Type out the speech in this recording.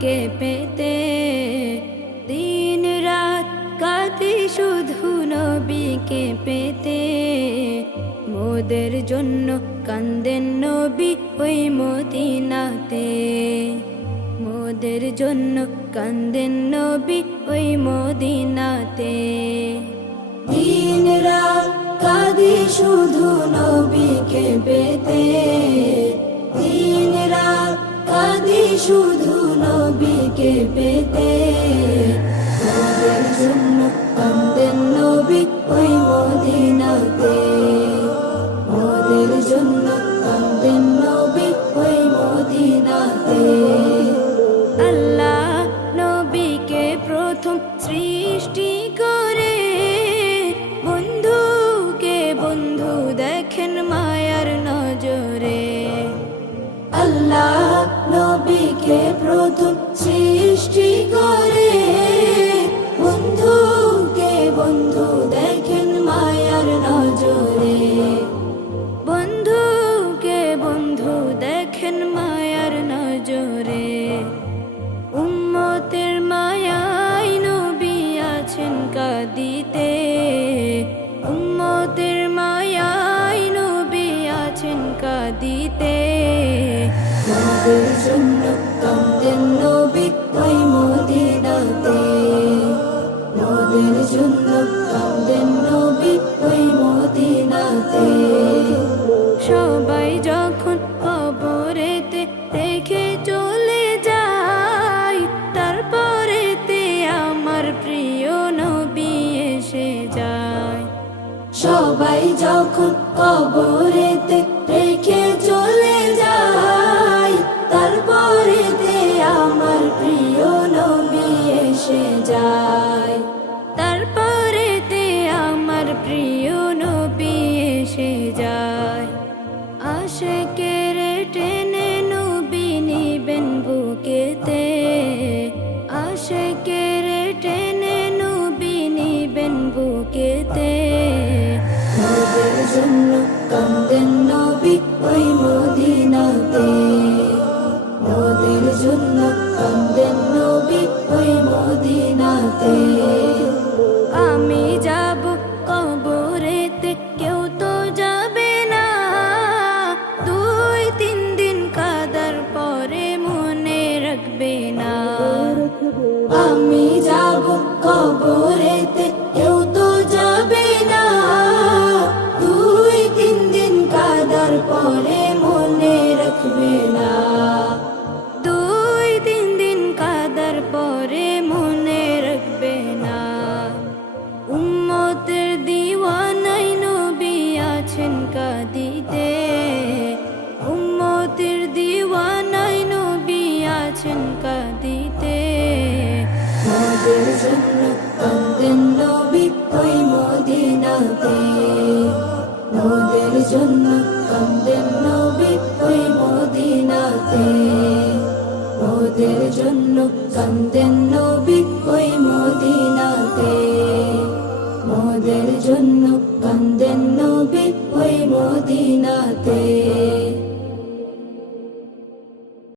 নবীকে পেতে, দিন রাত কাঁদি শুধু নবীকে পেতে। মোদের জন্য কান্দেন নবী ওই মদিনাতে, মোদের জন্য কান্দেন নবী ওই মদিনাতে। দিন রাত কাঁদি শুধু নবীকে পেতে, দিন রাত কাঁদি শুধু নবীকে পেতে। মোদের জন্য কান্দেন নবী ওই মদিনাতে, মোদের জন্য কান্দেন নবী ওই মদিনাতে। আল্লাহ নবীকে প্রথম সৃষ্টি করে, বন্ধুকে বন্ধু দেখেন মায়ার নজরে। আল্লাহ নবীকে প্রথম সৃষ্টি করে, বন্ধুকে বন্ধু দেখেন মায়ার নজরে। বন্ধুকে বন্ধু দেখেন মায়ার নজরে। উম্মতের মায়ায় নবী আছেন কাঁদিতে, উম্মতের মায়ায় নবী আছেন কাঁদিতে। মোদের জন্য কান্দেন নবী ওই মদিনাতে, মোদের জন্য কান্দেন নবী ওই মদিনাতে। সবাই যখন কবরেতে রেখে চলে যায়, তারপরেতে আমার প্রিয় নবী এসে যায়। সবাই যখন কবরেতে রেখে চলে যায়, তারপরেতে আমার প্রিয় নবী এসে যায়। তারপরেতে আমার প্রিয় নবী এসে যায়। আশিকের টেনে নবী নিবেন বুকেতে, আশিকের টেনে নবী নিবেন বুকেতে। মোদের জন্য কান্দেন নবী ওই মদিনাতে, মোদের জন্য কান্দেন নবী ওই মদিনাতে। আমি যাব কবরেতে, কেউ তো যাবে না, 2-3 দিন কাদার পরে মনে রাখবে না। আমি যাব কবরেতে, কেউ তো যাবে না, 2-3 দিন কাদার পরে মনে রাখবে না। 2-3 দিন কাদার পরে মনে রাখবে না। উম্মতের দিওয়ানাই নবী আছেন কাঁদিতে, উম্মতের দিওয়ানাই নবী আছেন কাঁদিতে। মোদের জন্য কান্দেন নবী ওই মদিনাতে, মোদের জন্য কান্দেন নবী ওই মদিনাতে। মোদের জন্য কান্দেন নবী ওই মদিনাতে, মোদের জন্য কান্দেন নবী ওই মদিনাতে।